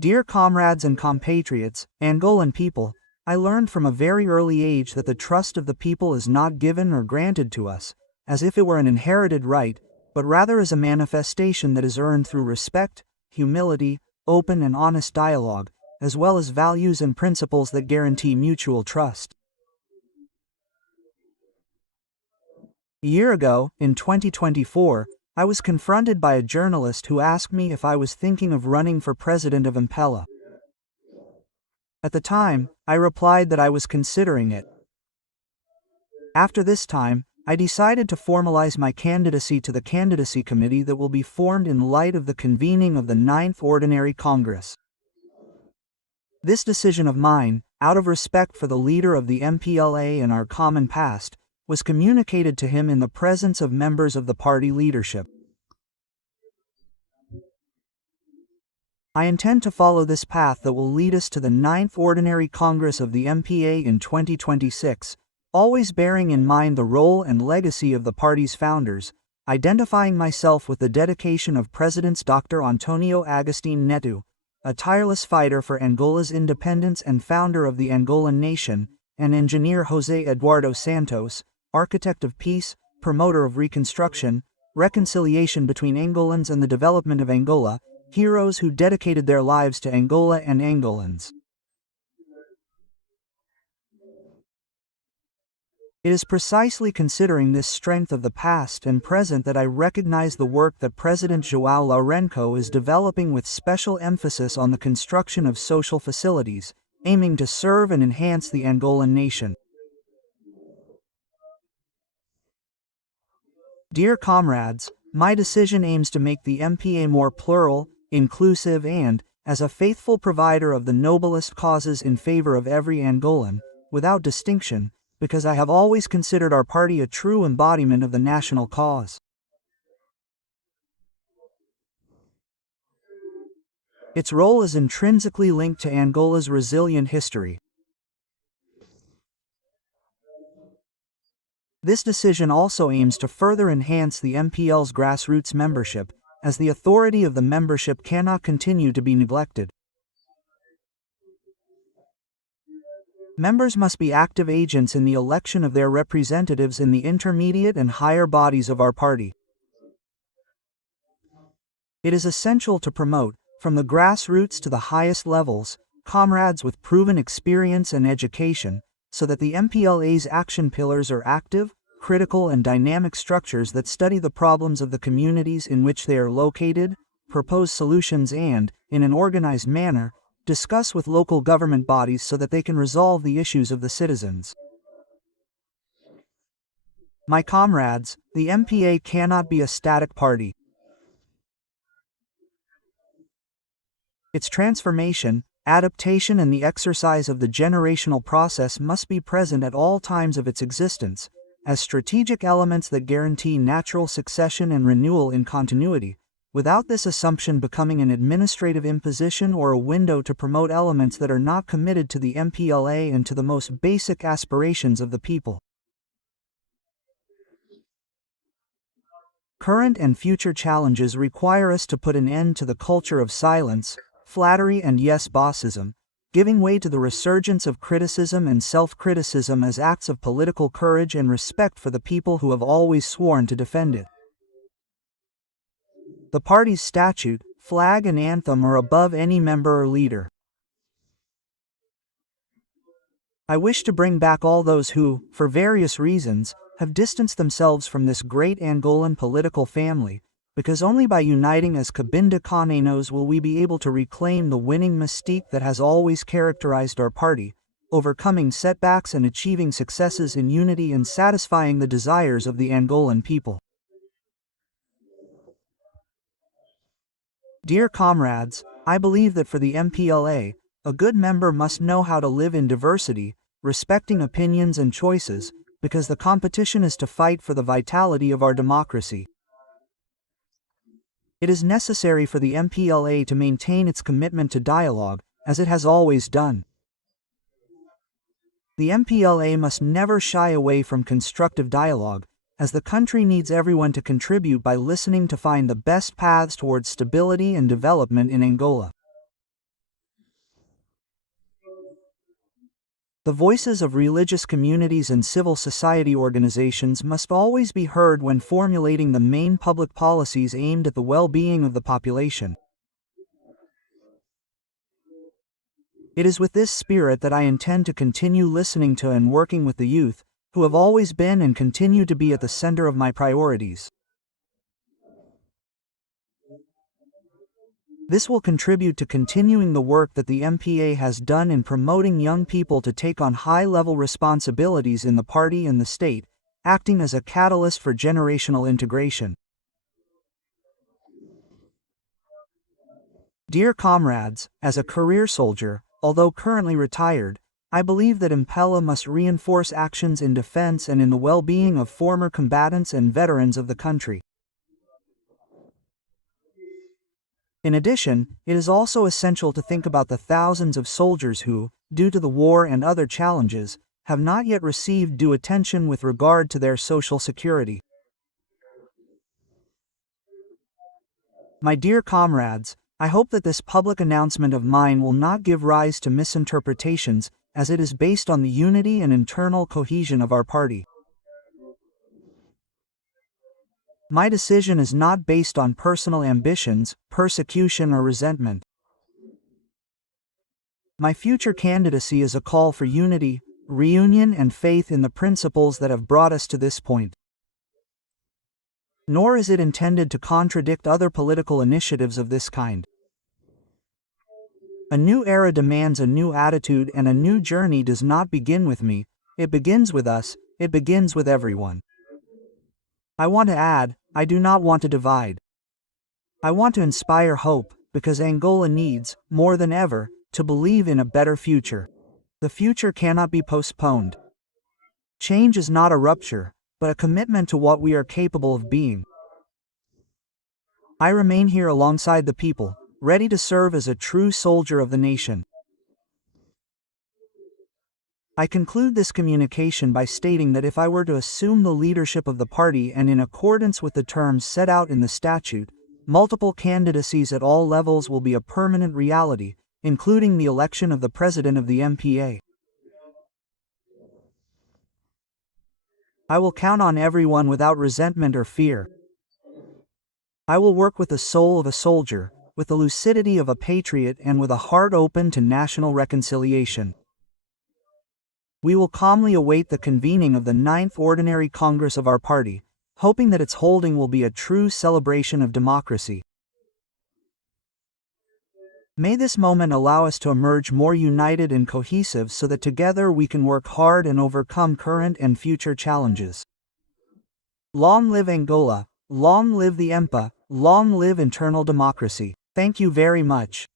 Dear comrades and compatriots, Angolan people, I learned from a very early age that the trust of the people is not given or granted to us, as if it were an inherited right, but rather as a manifestation that is earned through respect, humility, open and honest dialogue, as well as values and principles that guarantee mutual trust. A year ago, in 2024, I was confronted by a journalist who asked me if I was thinking of running for president of MPLA. At the time, I replied that I was considering it. After this time, I decided to formalize my candidacy to the candidacy committee that will be formed in light of the convening of the 9th Ordinary Congress. This decision of mine, out of respect for the leader of the MPLA and our common past, was communicated to him in the presence of members of the party leadership. I intend to follow this path that will lead us to the 9th Ordinary Congress of the MPA in 2026, always bearing in mind the role and legacy of the party's founders, identifying myself with the dedication of Presidents Dr. Antonio Agustin Neto, a tireless fighter for Angola's independence and founder of the Angolan nation, and Engineer José Eduardo Santos, architect of peace, promoter of reconstruction, reconciliation between Angolans and the development of Angola, heroes who dedicated their lives to Angola and Angolans. It is precisely considering this strength of the past and present that I recognize the work that President João Lourenço is developing with special emphasis on the construction of social facilities, aiming to serve and enhance the Angolan nation. Dear comrades, my decision aims to make the MPA more plural, inclusive and, as a faithful provider of the noblest causes in favor of every Angolan, without distinction, because I have always considered our party a true embodiment of the national cause. Its role is intrinsically linked to Angola's resilient history. This decision also aims to further enhance the MPL's grassroots membership, as the authority of the membership cannot continue to be neglected. Members must be active agents in the election of their representatives in the intermediate and higher bodies of our party. It is essential to promote, from the grassroots to the highest levels, comrades with proven experience and education, so that the MPLA's action pillars are active, critical and dynamic structures that study the problems of the communities in which they are located, propose solutions and, in an organized manner, discuss with local government bodies so that they can resolve the issues of the citizens. My comrades, the MPA cannot be a static party. Its transformation, adaptation and the exercise of the generational process must be present at all times of its existence, as strategic elements that guarantee natural succession and renewal in continuity, without this assumption becoming an administrative imposition or a window to promote elements that are not committed to the MPLA and to the most basic aspirations of the people. Current and future challenges require us to put an end to the culture of silence, flattery and yes-bossism, giving way to the resurgence of criticism and self-criticism as acts of political courage and respect for the people who have always sworn to defend it. The party's statute, flag and anthem are above any member or leader. I wish to bring back all those who, for various reasons, have distanced themselves from this great Angolan political family, because only by uniting as Cabinda-Canenos will we be able to reclaim the winning mystique that has always characterized our party, overcoming setbacks and achieving successes in unity and satisfying the desires of the Angolan people. Dear comrades, I believe that for the MPLA, a good member must know how to live in diversity, respecting opinions and choices, because the competition is to fight for the vitality of our democracy. It is necessary for the MPLA to maintain its commitment to dialogue, as it has always done. The MPLA must never shy away from constructive dialogue, as the country needs everyone to contribute by listening to find the best paths towards stability and development in Angola. The voices of religious communities and civil society organizations must always be heard when formulating the main public policies aimed at the well-being of the population. It is with this spirit that I intend to continue listening to and working with the youth, who have always been and continue to be at the center of my priorities. This will contribute to continuing the work that the MPA has done in promoting young people to take on high-level responsibilities in the party and the state, acting as a catalyst for generational integration. Dear comrades, as a career soldier, although currently retired, I believe that MPLA must reinforce actions in defense and in the well-being of former combatants and veterans of the country. In addition, it is also essential to think about the thousands of soldiers who, due to the war and other challenges, have not yet received due attention with regard to their social security. My dear comrades, I hope that this public announcement of mine will not give rise to misinterpretations, as it is based on the unity and internal cohesion of our party. My decision is not based on personal ambitions, persecution, or resentment. My future candidacy is a call for unity, reunion, and faith in the principles that have brought us to this point. Nor is it intended to contradict other political initiatives of this kind. A new era demands a new attitude, and a new journey does not begin with me, it begins with us, it begins with everyone. I want to add, I do not want to divide. I want to inspire hope, because Angola needs, more than ever, to believe in a better future. The future cannot be postponed. Change is not a rupture, but a commitment to what we are capable of being. I remain here alongside the people, ready to serve as a true soldier of the nation. I conclude this communication by stating that if I were to assume the leadership of the party and in accordance with the terms set out in the statute, multiple candidacies at all levels will be a permanent reality, including the election of the president of the MPA. I will count on everyone without resentment or fear. I will work with the soul of a soldier, with the lucidity of a patriot, and with a heart open to national reconciliation. We will calmly await the convening of the 9th Ordinary Congress of our party, hoping that its holding will be a true celebration of democracy. May this moment allow us to emerge more united and cohesive so that together we can work hard and overcome current and future challenges. Long live Angola, long live the MPA, long live internal democracy. Thank you very much.